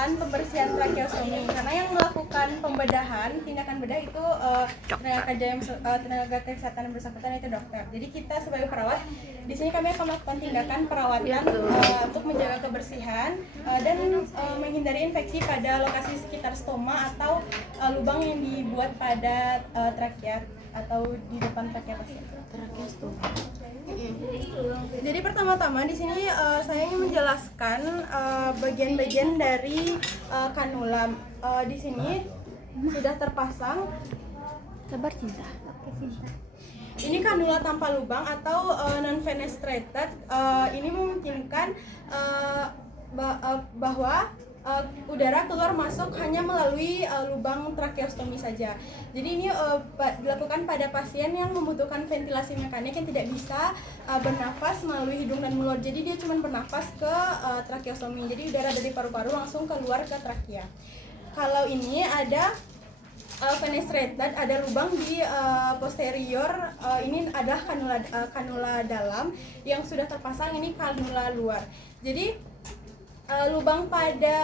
perawatan pembersihan tracheostomi, karena yang melakukan pembedahan, tindakan bedah itu tenaga kesehatan yang bersangkutan, itu dokter. Jadi kita sebagai perawat di sini kami akan melakukan tindakan perawatan untuk menjaga kebersihan dan menghindari infeksi pada lokasi sekitar stoma atau lubang yang dibuat pada trakea atau di depan trakea pasien. Jadi pertama-tama di sini saya ingin menjelaskan bagian-bagian dari kanula. Di sini sudah terpasang. Sabar cinta. Ini kanula tanpa lubang atau non-fenestrated. Ini memungkinkan bahwa udara keluar masuk hanya melalui lubang tracheostomi saja. Jadi ini dilakukan pada pasien yang membutuhkan ventilasi mekanik yang tidak bisa bernafas melalui hidung dan mulut. Jadi dia cuma bernafas ke tracheostomi. Jadi udara dari paru-paru langsung keluar ke trakea. Kalau ini ada fenestrated, ada lubang di posterior. Ini adalah kanula dalam yang sudah terpasang, ini kanula luar. Jadi lubang pada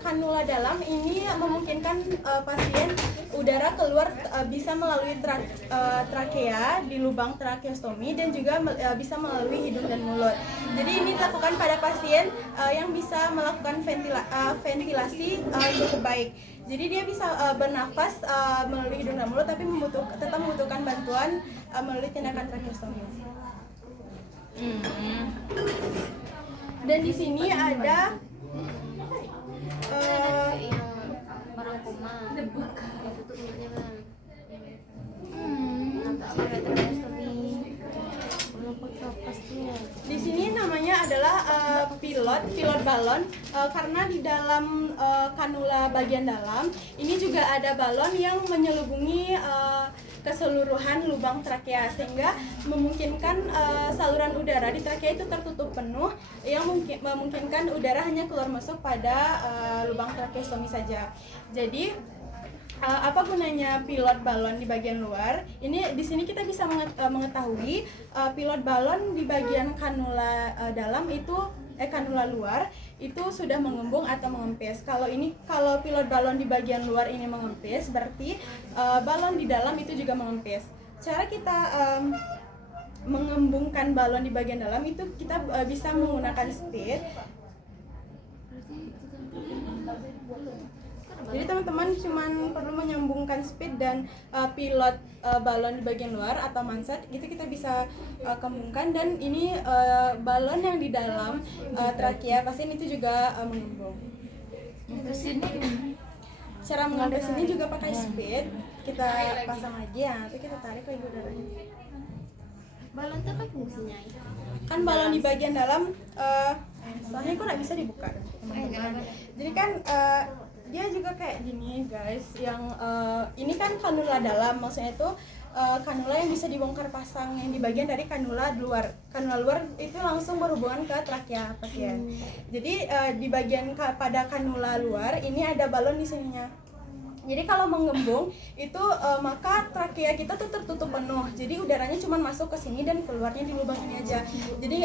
kanula dalam ini memungkinkan pasien udara keluar bisa melalui trakea di lubang tracheostomi dan juga bisa melalui hidung dan mulut. Jadi ini dilakukan pada pasien yang bisa melakukan ventilasi cukup baik. Jadi dia bisa bernafas melalui hidung dan mulut, tapi tetap membutuhkan bantuan melalui tindakan tracheostomi. Dan di sini ada orang koma. Itu tuh mulutnya bang. Di sini namanya adalah pilot balon, karena di dalam kanula bagian dalam ini juga ada balon yang menyelubungi keseluruhan lubang trakea, sehingga memungkinkan saluran udara di trakea itu tertutup penuh, yang memungkinkan udara hanya keluar masuk pada lubang tracheostomi saja. Jadi apa gunanya pilot balon di bagian luar? Ini di sini kita bisa mengetahui pilot balon di bagian kanula dalam itu kanula luar itu sudah mengembung atau mengempis. Kalau pilot balon di bagian luar ini mengempis, berarti balon di dalam itu juga mengempis. Cara kita mengembungkan balon di bagian dalam itu kita bisa menggunakan speed. Jadi teman-teman cuma perlu menyambungkan speed dan pilot balon di bagian luar atau manset, itu kita bisa kembungkan, dan ini balon yang di dalam trakea pasien itu juga mengembung. Cara mengempis ini juga pakai speed, kita pasang aja, nanti kita tarik lagi udaranya. Balon itu apa fungsinya? Kan balon di bagian dalam, soalnya kok nggak bisa dibuka teman-teman. Jadi kan dia juga kayak gini guys, yang ini kan kanula dalam, maksudnya itu kanula yang bisa dibongkar pasang, yang di bagian dari kanula luar. Kanula luar itu langsung berhubungan ke trakea pasien. Jadi di bagian pada kanula luar ini ada balon di sininya. Jadi kalau mengembung itu maka trakea kita tuh tertutup penuh. Jadi udaranya cuma masuk ke sini dan keluarnya di lubang ini aja. Jadi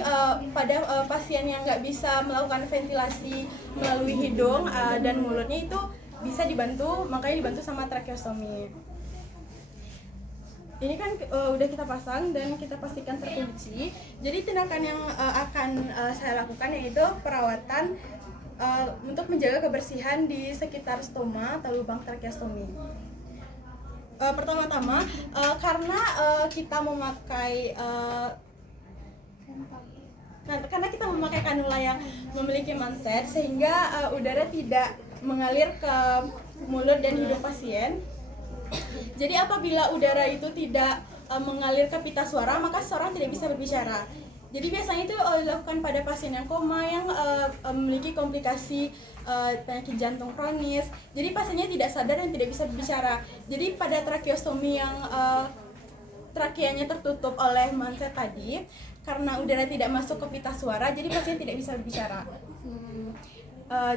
pada pasien yang nggak bisa melakukan ventilasi melalui hidung dan mulutnya itu bisa dibantu, makanya dibantu sama tracheostomi. Ini kan udah kita pasang dan kita pastikan terkunci. Jadi tindakan yang akan saya lakukan yaitu perawatan untuk menjaga kebersihan di sekitar stoma atau lubang tracheostomi. Pertama-tama karena kita memakai kanula yang memiliki manset, sehingga udara tidak mengalir ke mulut dan hidung pasien. Jadi apabila udara itu tidak mengalir ke pita suara, maka seseorang tidak bisa berbicara. Jadi biasanya itu dilakukan pada pasien yang koma, yang memiliki komplikasi penyakit jantung kronis. Jadi pasiennya tidak sadar dan tidak bisa berbicara. Jadi pada tracheostomi yang trakeanya tertutup oleh manset tadi, karena udara tidak masuk ke pita suara, jadi pasien tidak bisa berbicara.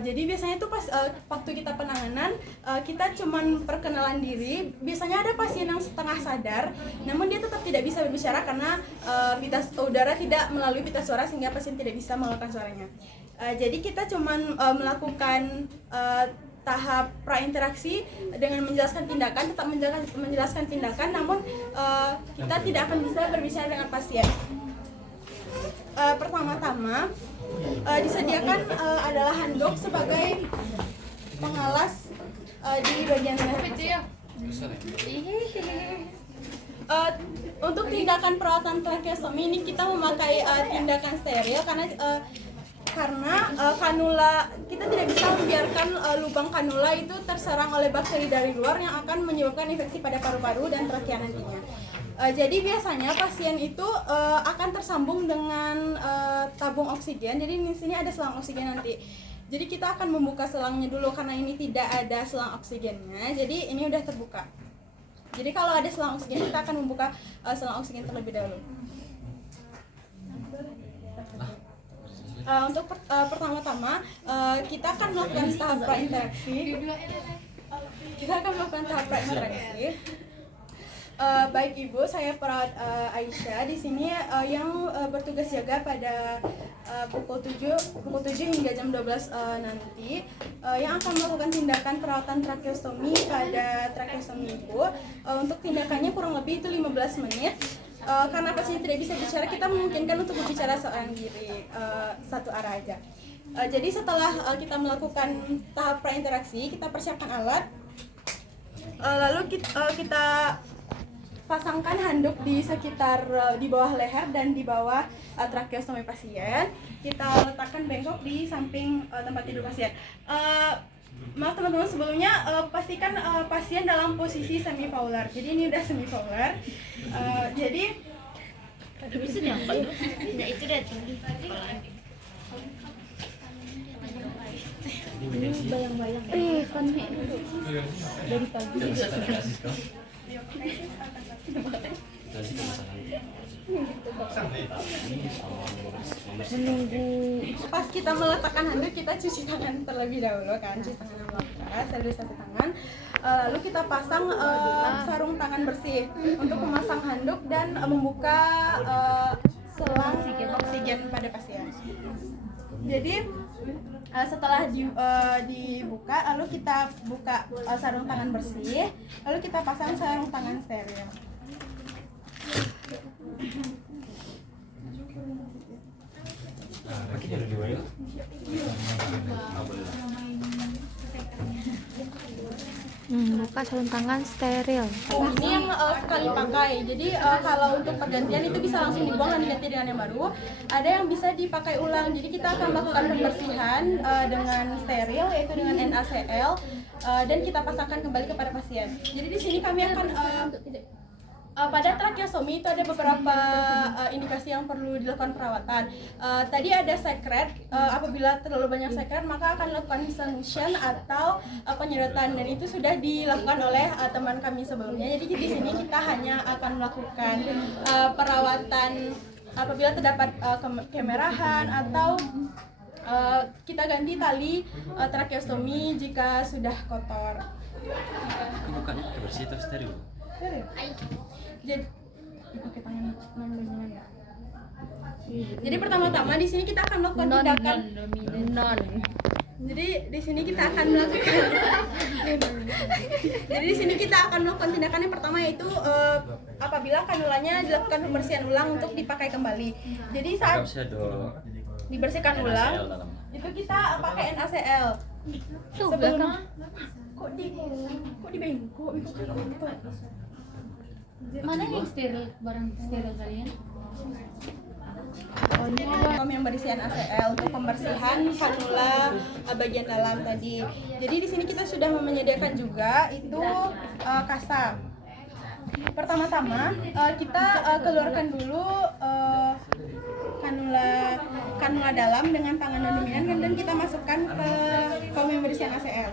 Jadi biasanya tuh pas waktu kita penanganan, kita cuman perkenalan diri. Biasanya ada pasien yang setengah sadar, namun dia tetap tidak bisa berbicara karena udara tidak melalui pita suara, sehingga pasien tidak bisa mengeluarkan suaranya. Jadi kita cuman melakukan tahap prainteraksi dengan menjelaskan tindakan, tetap menjelaskan tindakan, namun kita tidak akan bisa berbicara dengan pasien. Pertama-tama disediakan adalah handuk sebagai pengalas di bagian leher. Untuk tindakan perawatan tracheostomi ini kita memakai tindakan steril karena kanula kita tidak bisa membiarkan lubang kanula itu terserang oleh bakteri dari luar yang akan menyebabkan infeksi pada paru-paru dan trakea nantinya. Jadi biasanya pasien itu akan tersambung dengan tabung oksigen. Jadi di sini ada selang oksigen nanti. Jadi kita akan membuka selangnya dulu karena ini tidak ada selang oksigennya. Jadi ini udah terbuka. Jadi kalau ada selang oksigen kita akan membuka selang oksigen terlebih dahulu. Untuk pertama-tama kita akan melakukan tahap prainteraksi. Baik Ibu, saya perawat Aisyah di sini yang bertugas jaga pada pukul 7 hingga jam 12 nanti yang akan melakukan tindakan perawatan tracheostomi pada tracheostomi Ibu. Untuk tindakannya kurang lebih itu 15 menit. Karena pasien tidak bisa bicara, kita memungkinkan untuk berbicara seorang diri satu arah aja. Jadi setelah kita melakukan tahap prainteraksi, kita persiapkan alat, lalu kita pasangkan handuk di sekitar di bawah leher dan di bawah tracheostomi pasien. Kita letakkan bengkok di samping tempat tidur pasien. Maaf teman-teman, sebelumnya pastikan pasien dalam posisi semivolar. Jadi ini udah semivolar. Jadi bisa diangkat. Nah, itu udah tinggi. Ini bayang-bayang. Kan dari pagi juga. Menunggu pas kita meletakkan handuk, kita cuci tangan terlebih dahulu kan, cuci tangan yang bekas, sterilisasi tangan. Lalu kita pasang sarung tangan bersih untuk memasang handuk dan membuka selang oksigen pada pasien. Jadi setelah dibuka, lalu kita buka sarung tangan bersih, lalu kita pasang sarung tangan steril. Buka sarung tangan steril. Ini yang sekali pakai. Jadi kalau untuk pergantian itu bisa langsung dibuang dan diganti dengan yang baru. Ada yang bisa dipakai ulang. Jadi kita akan melakukan pembersihan dengan steril, yaitu dengan NaCl, dan kita pasangkan kembali kepada pasien. Jadi di sini kami akan pada tracheostomi itu ada beberapa indikasi yang perlu dilakukan perawatan. Tadi ada sekret, apabila terlalu banyak sekret maka akan dilakukan solution atau penyedotan, dan itu sudah dilakukan oleh teman kami sebelumnya. Jadi di sini kita hanya akan melakukan perawatan apabila terdapat kemerahan atau kita ganti tali tracheostomi jika sudah kotor. Bukanya pakai bersih atau steril? Jadi Jadi pertama-tama di sini kita akan melakukan tindakan Jadi di sini kita akan melakukan Jadi di sini kita akan melakukan tindakan yang pertama, yaitu apabila kanulanya dilakukan pembersihan ulang untuk dipakai kembali. Jadi saat dibersihkan ulang itu kita pakai NaCl. Sebelum kok di bengkok Mana yang steril, barang steril kalian? Kami yang berisian NaCl untuk pembersihan kanula bagian dalam tadi. Jadi di sini kita sudah menyediakan juga itu kasa. Pertama-tama kita keluarkan dulu kanula dalam dengan tangan non dominan dan kita masukkan ke kaum yang berisian NaCl.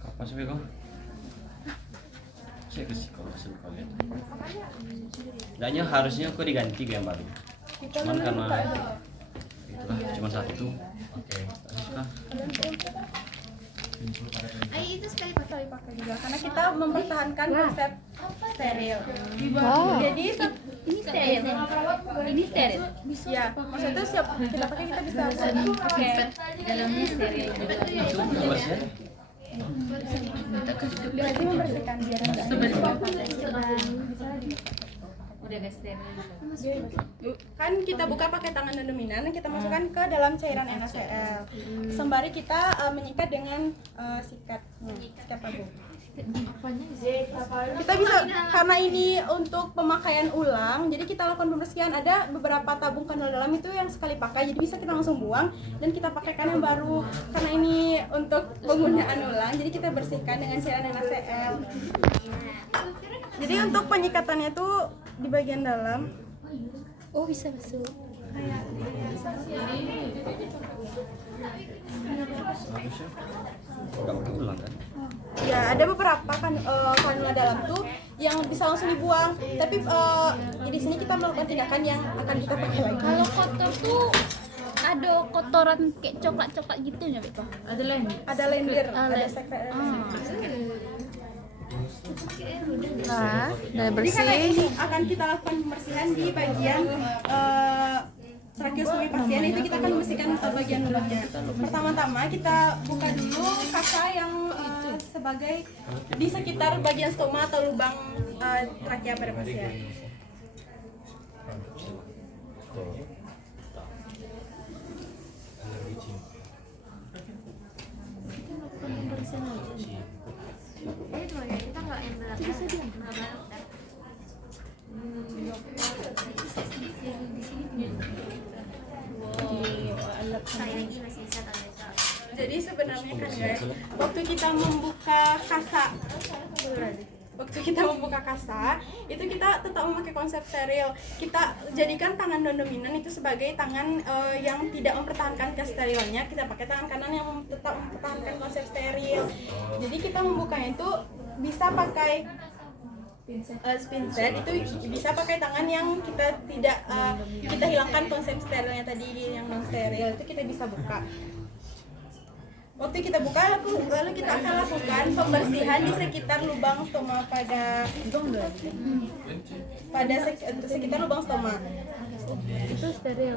Kapan sih kok? Saya kasih kau hasil kalian. Dannya harusnya kok diganti yang baru. Cuman karena itulah cuma satu. Oke. Suka. Itu sekali pakai juga karena kita mempertahankan konsep steril. Oh. Jadi Ini steril. Ini steril. Ya, maksudnya siap kita pakai kita bisa Pakai dalamnya steril. Itu kebersihan. berarti membersihkan biar Udah gak steril. kan kita buka pakai tangan dan dominan, kita masukkan ke dalam cairan NaCl sembari kita menyikat dengan sikat pagu. Kita bisa, karena ini untuk pemakaian ulang, jadi kita lakukan pembersihan. Ada beberapa tabung kandungan dalam itu yang sekali pakai, jadi bisa kita langsung buang dan kita pakaikan yang baru. Karena ini untuk penggunaan ulang, jadi kita bersihkan dengan cairan NaCl. Jadi untuk penyikatannya tuh di bagian dalam. Oh, bisa masuk. Harusnya nggak pakai ulang kan? Ya, ada beberapa kandungan dalam tuh yang bisa langsung dibuang. Tapi di sini kita melakukan tindakan yang akan kita pakai lagi. Kalau kotor tuh ada kotoran kayak coklat-coklat gitu ya, Pak? Ada lendir, ada sekret. Nah, udah Jadi karena bersih. ini akan kita lakukan pembersihan di bagian tracheostomi pasien, itu kita akan membersihkan bagian mulutnya. Pertama-tama kita buka dulu kasa yang sebagai di sekitar bagian stoma atau lubang trakea pada pasien. Jadi sebenarnya kan guys, waktu kita membuka kasa, itu kita tetap memakai konsep steril. Kita jadikan tangan non dominan itu sebagai tangan yang tidak mempertahankan kesterilnya. Kita pakai tangan kanan yang tetap mempertahankan konsep steril. Jadi kita membukanya itu bisa pakai pinset, itu bisa pakai tangan yang kita tidak kita hilangkan konsep sterilnya tadi yang non steril, itu kita bisa buka. Waktu kita buka, lalu kita akan lakukan pembersihan di sekitar lubang stoma pada sekitar lubang stoma. Itu steril.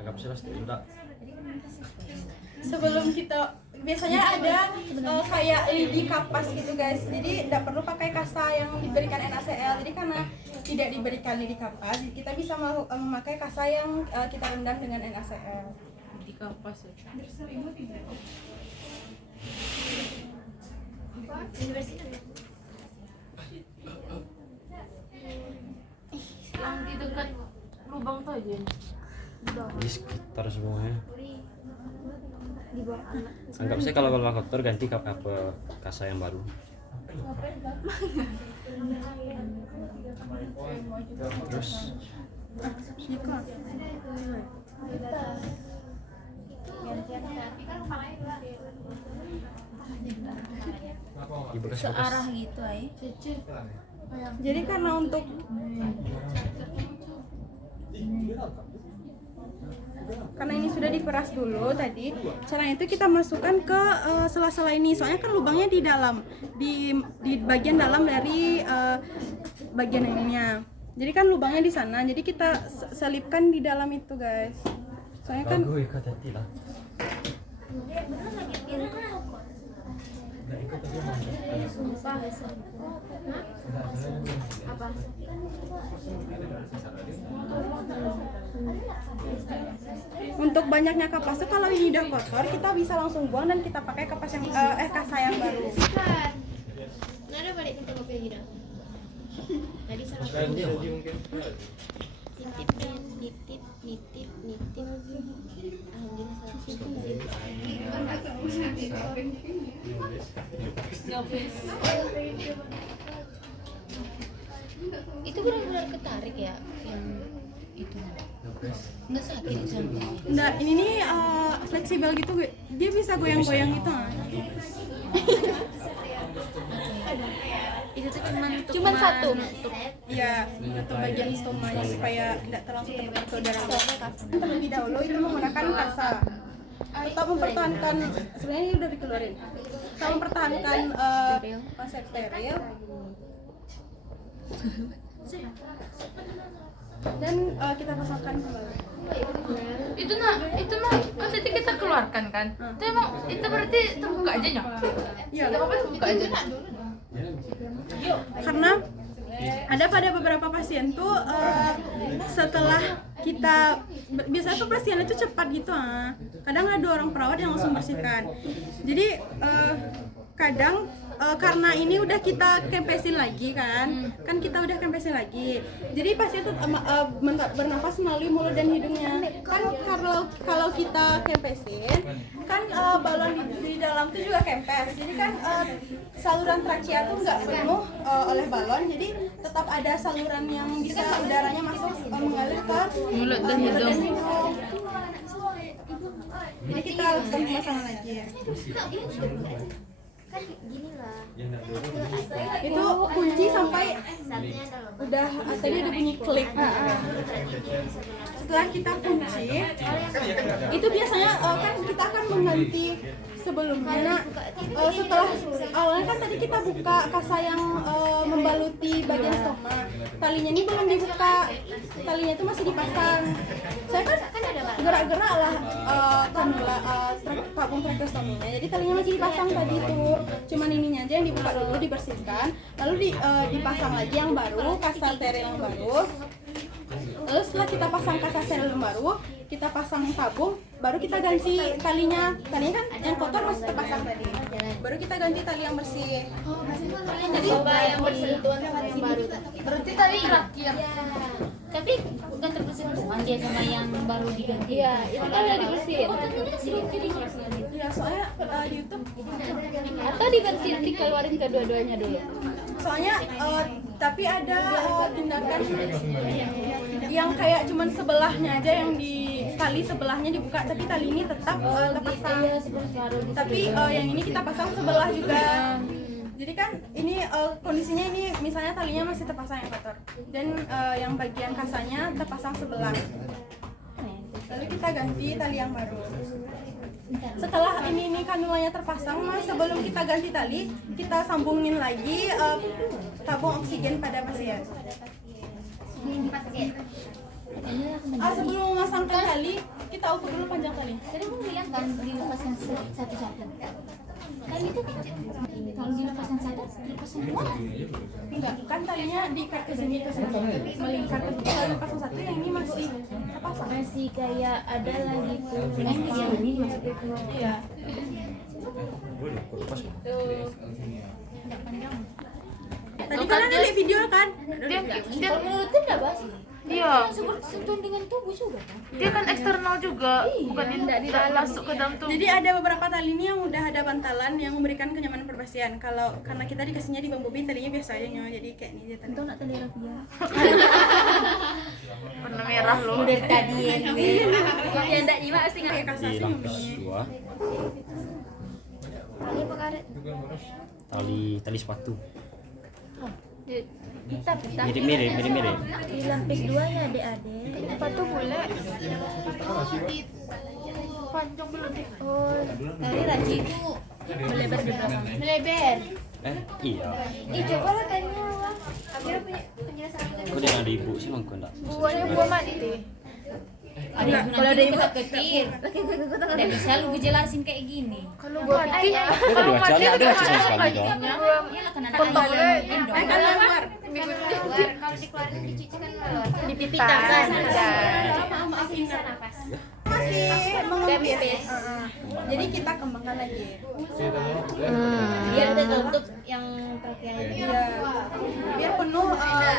Anggap saja steril tak? Sebelum kita biasanya ada kayak lidi kapas gitu guys, jadi tidak perlu pakai kasa yang diberikan NaCl. Jadi karena tidak diberikan lidi kapas, kita bisa memakai kasa yang kita rendam dengan NaCl. Di kapas ya. Yang di dekat lubang tuh aja. Di sekitar semuanya. Anggap saja kalau kotor ganti kasa yang baru. Terus di bekas-bekas gitu ay. Jadi karena untuk karena ini sudah diperas dulu tadi, caranya itu kita masukkan ke sela-sela ini. Soalnya kan lubangnya di dalam, di bagian dalam dari bagian ininya. Jadi kan lubangnya di sana. Jadi kita selipkan di dalam itu, guys. Soalnya kan untuk banyaknya kapas tuh kalau ini udah kotor, kita bisa langsung buang dan kita pakai kapas yang kasa yang baru. Nada balik minta kopi lagi dah. Tadi salah nitip. Itu benar-benar ketarik ya yang itu. Nggak sakit sampai. Enggak, ini nih fleksibel gitu, dia bisa goyang-goyang gitu. Itu tuh cuman Cuman satu. Iya, untuk bagian stomanya supaya tidak langsung terbentuk ke udara. Terlebih dahulu itu menggunakan kasa. Tetap mempertahankan, sebenarnya ini udah dikeluarin. Tetap mempertahankan konsep steril. Dan kita pasangkan kembali. Itu kan tadi kita keluarkan kan. Itu emang itu berarti terbuka aja nya. Iya, Apa terbuka aja? karena ada pada beberapa pasien tuh setelah kita biasanya tuh pasien itu cepat gitu, kadang ada orang perawat yang langsung bersihkan. Jadi kadang karena ini udah kita kempesin lagi kan kita udah kempesin lagi, jadi pasien tuh bernafas melalui mulut dan hidungnya kan. Kalau kita kempesin kan balon di dalam tuh juga kempes, jadi kan saluran trakea tuh nggak penuh oleh balon, jadi tetap ada saluran yang bisa udaranya masuk mengalir ke Mulut dan hidung. Jadi kita lakukan pemasangan lagi ya. Kan gini lah. Itu kunci sampai udah tadi ada bunyi klik. Setelah kita kunci, itu biasanya kan kita akan mengganti sebelumnya. Setelah awalnya kan tadi kita buka kasa yang membaluti bagian stoma, talinya ini belum dibuka, talinya itu masih dipasang. Saya kan gerak-gerak lah tabung tracheostominya, jadi talinya masih dipasang tadi tuh, cuman ininya aja yang dibuka dulu, dibersihkan, lalu dipasang lagi yang baru, kasa steril yang baru. Lalu setelah kita pasang kasa steril yang baru, kita pasang tabung, baru kita ganti talinya kan yang kotor masih terpasang tadi, baru kita ganti tali yang bersih. Jadi yang bersentuhan sama yang baru. Berarti tadi terakhir. Tapi bukan terbersentuhan dia sama yang baru diganti. Iya, itu kan udah dibersihin. Oh, katanya sih jadi Ya soalnya di YouTube, Atau dibersihin, dikeluarin kedua-duanya dulu. soalnya tapi ada tindakan yang kayak cuman sebelahnya aja, yang di tali sebelahnya dibuka, tapi tali ini tetap terpasang. Tapi yang ini kita pasang sebelah juga. Jadi kan ini kondisinya ini misalnya talinya masih terpasang yang kotor dan yang bagian kasanya terpasang sebelah. Lalu kita ganti tali yang baru. Setelah ini kanulanya terpasang, sebelum kita ganti tali, kita sambungin lagi tabung oksigen pada pasien. Sebelum memasangkan tali, kita ukur dulu panjang tali. Tadi mau bilang kan dilepaskan satu-satu. Kan itu kalau dilepaskan satu, dilepaskan dua. Enggak, kan talinya diikat ke sini melingkar ke sini. Kalau dipasang satu, yang ini masih terpasang. Masih kayak ada lagi tuh. Kan di sini masuk. Iya. Tadi kalian lihat video kan? Dia Menurutku enggak basi. iya. Sentuhan dengan tubuh juga kan. Dia kan eksternal juga, bukan tidak masuk ke dalam tubuh. Jadi ada beberapa tali ini yang udah ada bantalan yang memberikan kenyamanan perpasien. Kalau karena kita dikasihnya di bambu bin, talinya biasa aja nyawa, jadi kayak ini aja tadi. Itu nak tali rafia. Warna merah loh. Udah tadi ya gue. Ya enggak nyimak sih Kayak kasasi Dilapis nih. dua, Tali apa karet? tali sepatu. Kita Mirip. di lapis 2 ya adik-adik. Sepatu boleh. Panjang belum? Oh, Tali raji itu melebar di belakang. melebar. Iya. Coba lah tanya lah. Akhirnya punya penjelasan itu. Kok dia ada ibu sih mangko enggak? Buahnya buah mati. Ada kalau ada ibu kecil. Tidak bisa lu jelasin kayak gini. Kalau buah mati, Dia kan diwaca ada sama sekali dong. Iyalah kena Keluar. Kalau dikeluarin dicuci kan keluar. Di pipitan. Masih bisa nafas. Masih mengempis. Jadi kita kembangkan lagi. Biar tertutup yang trakea ini. Iya. Biar penuh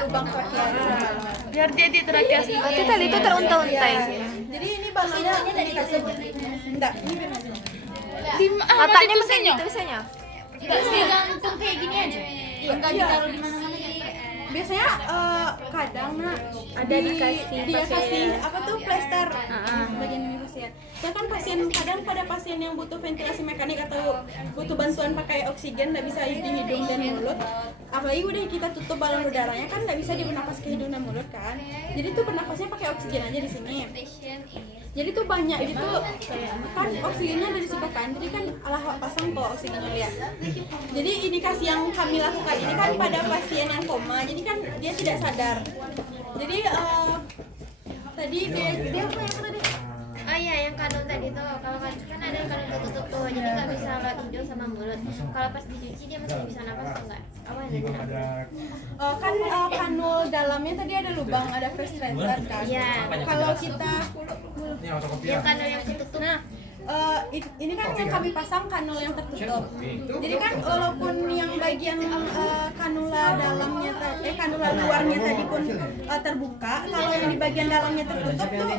lubang trakea itu sama balon. biar dia di trakea. Berarti tali itu teruntai-untai. Iya. Jadi ini balonnya dari kasih. Enggak. Matanya mesinnya. Enggak digantung kayak gini aja. Enggak ditaruh di mana-mana. biasanya kadang Ada dikasih apa tuh plester bagian ini pasien. Ya kan pasien kadang pada pasien yang butuh ventilasi mekanik atau butuh bantuan pakai oksigen nggak bisa di hidung dan mulut. Apalagi udah kita tutup balon udaranya kan nggak bisa bernafas ke hidung dan mulut kan. Jadi tuh bernafasnya pakai oksigen aja di sini. Jadi tuh banyak gitu kan oksigennya ada di situ kan. Jadi kan alah pasang kok oksigennya lihat. Jadi indikasi yang kami lakukan ini kan pada pasien yang koma. Jadi kan dia tidak sadar. Jadi tadi dia apa yang tadi? Oh iya, yang kanul tadi tuh, kalau kan ada yang kanul tertutup tuh, jadi nggak bisa lewat hidung sama mulut. Kalau pas dicuci dia masih bisa nafas atau enggak? Apa yang nanya? Kan kanul dalamnya tadi ada lubang, ada frustrator kan. Iya. Kalau kita Yang kanul yang tertutup. ini kan yang kami pasang kanul yang tertutup. Jadi kan walaupun yang bagian kanula dalamnya kanula luarnya tadi pun terbuka, kalau yang di bagian dalamnya tertutup tuh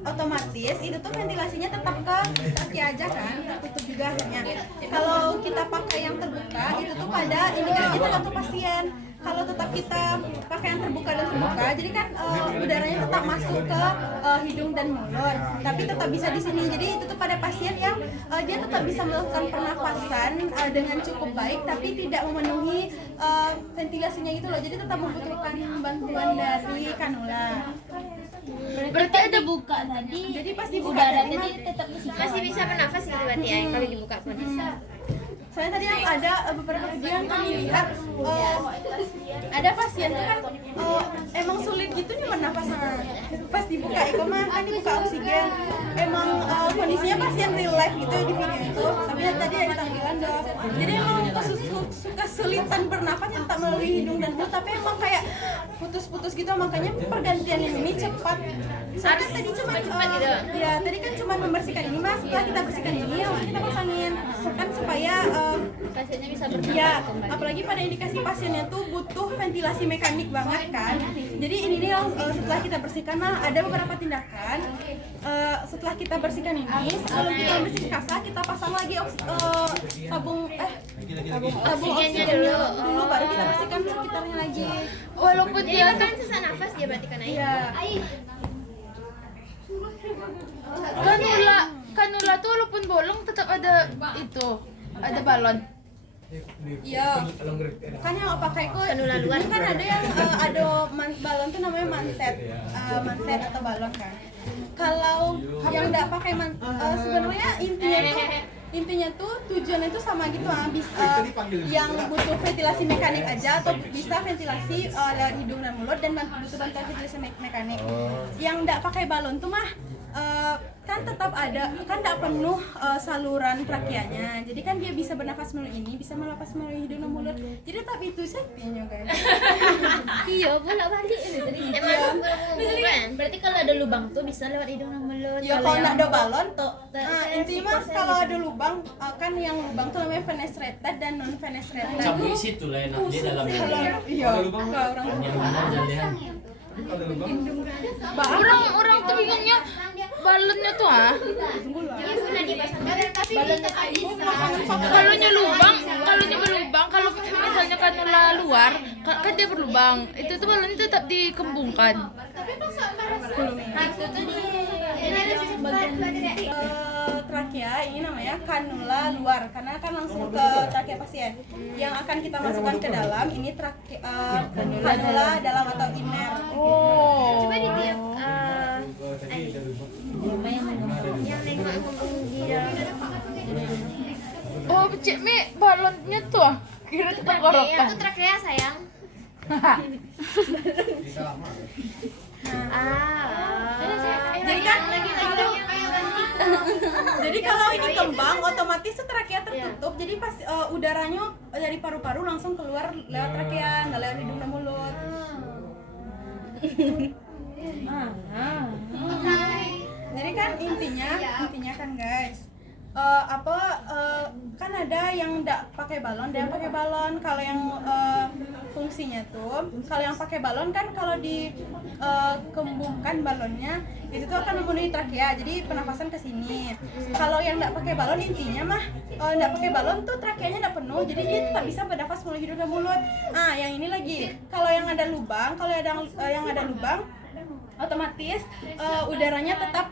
otomatis itu tuh ventilasinya tetap ke kaki aja kan, tertutup juga akhirnya. Kalau kita pakai yang terbuka itu tuh pada indikasinya tergantung pasien. Kalau tetap kita pakai yang terbuka dan terbuka, jadi kan udaranya tetap masuk ke hidung dan mulut, tapi tetap bisa di sini. Jadi itu tuh pada pasien yang dia tetap bisa melakukan pernafasan dengan cukup baik, tapi tidak memenuhi ventilasinya gitu loh. Jadi tetap membutuhkan bantuan dari kanula. Berarti ada buka tadi. Jadi pas dibuka udara tadi tadi tetap Masih bisa bernafas gitu berarti ya, kalau dibuka pun. soalnya tadi yang ada beberapa video yang kami lihat ada pasien tuh kan emang sulit gitu nih bernafas pas dibuka mah kan dibuka oksigen emang kondisinya pasien real life gitu di video itu, tapi tadi ada tampilan dong. Jadi emang kesulitan bernafas yang tak melalui hidung dan mulut, tapi emang kayak putus-putus gitu, makanya pergantian yang ini cepat. Soalnya tadi cuma ya tadi kan cuma membersihkan ini mas, setelah kita bersihkan ini langsung kita pasangin kan supaya pasiennya bisa bernafas ya, kembali. apalagi pada indikasi pasiennya tuh butuh ventilasi mekanik banget kan. Jadi ini nih setelah kita bersihkan ada beberapa tindakan. Setelah kita bersihkan ini, sebelum kita bersihkan kasa, kita pasang lagi tabung Oksigennya oksigennya dulu. dulu, baru kita bersihkan sekitarnya lagi. Walaupun Jadi dia kan sesak nafas dia berarti kan Iya. kanula tuh walaupun bolong tetap ada itu, ada balon. Iya. Kan yang pakai kok Kanula luar. ini kan ada yang ada balon tuh namanya manset atau balon kan. Kalau yang nggak pakai sebenarnya intinya tuh tujuannya tuh sama gitu bisa yang butuh ventilasi mekanik aja atau bisa ventilasi lewat hidung dan mulut dan butuh bantuan ventilasi mekanik. Yang nggak pakai balon tuh mah kan tetap ada kan nggak penuh saluran trakeanya, jadi kan dia bisa bernafas melalui ini, bisa bernafas melalui hidung dan mulut, jadi tetap itu safety-nya guys. Iya, bolak-balik ini tadi. Emang kan? Berarti kalau ada lubang tuh bisa lewat hidung dan mulut. Ya kalau nggak ada balon tuh, intinya mah kalau ada lubang kan yang lubang tuh namanya fenestrated dan non fenestrated. Campur isi tuh lah enak di dalamnya. Iya, kalau orang Yang mana jadian? Orang tuh bingungnya balonnya tuh kalaunya berlubang, kalau misalnya kanula luar kan dia berlubang, itu tuh balonnya tetap dikembungkan. Trakea ini namanya kanula luar karena kan langsung ke trakea pasien. Yang akan kita masukkan ke dalam ini kanula dalam atau inner. Coba ditiup yang nengok di dalam. Oh, Cik Mi, balonnya tuh kira Itu tenggorokan. trakea sayang. Jadi kan jadi kalau ini kembang otomatis tuh trakea tertutup. Jadi pas udaranya dari paru-paru langsung keluar lewat trakea, nggak lewat hidung dan mulut. Jadi kan intinya kan guys kan ada yang yang nggak pakai balon dan yang pakai balon. Kalau yang fungsinya tuh, kalau yang pakai balon kan kalau dikembungkan balonnya itu tuh akan memenuhi trakea, jadi pernafasan ke sini. Kalau yang nggak pakai balon intinya mah nggak pakai balon tuh trakeanya nggak penuh, jadi dia tetap bisa bernafas melalui hidung dan mulut. Yang ini lagi, kalau yang ada lubang, yang ada lubang otomatis udaranya tetap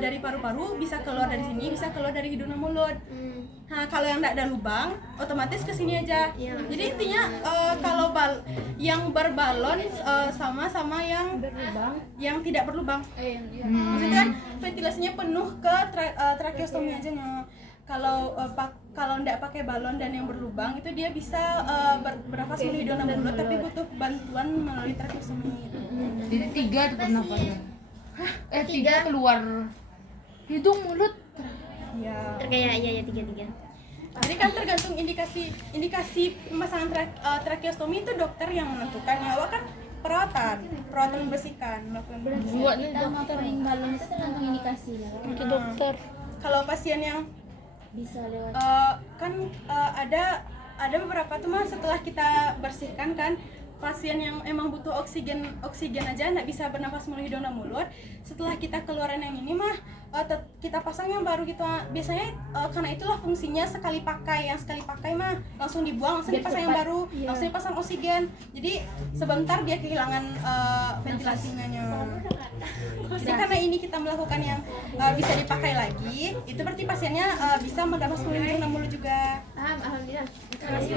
dari paru-paru bisa keluar dari sini, bisa keluar dari hidung dan mulut. Nah, kalau yang tidak ada lubang, otomatis ke sini aja. Jadi intinya kalau yang berbalon sama yang berlubang, yang tidak berlubang. Maksudnya kan ventilasinya penuh ke tracheostomy aja. Kalau tidak pakai balon dan yang berlubang itu dia bisa bernafas melalui hidung dan mulut, tapi butuh bantuan melalui tracheostomy. Jadi 3 tuh pernafasan. 3 keluar hidung, mulut. Ya. Kayak iya 3. Jadi kan tergantung indikasi pemasangan tracheostomy itu dokter yang menentukan. Ya, awak kan perawatan membersihkan, melakukan Buat nih Kita ngapain balon itu tergantung indikasi ya. ke dokter. Kalau pasien yang Bisa lewat ada beberapa tuh mah setelah kita bersihkan kan, pasien yang emang butuh oksigen aja nggak bisa bernafas melalui hidung dan mulut, setelah kita keluaran yang ini mah kita pasang yang baru gitu. Biasanya karena itulah fungsinya sekali pakai, yang sekali pakai mah langsung dibuang, langsung dipasang yang baru, langsung dipasang oksigen, jadi sebentar dia kehilangan ventilasinya. Jadi karena ini kita melakukan yang bisa dipakai lagi, itu berarti pasiennya bisa bernafas melalui hidung dan mulut juga. Alhamdulillah. Terima kasih.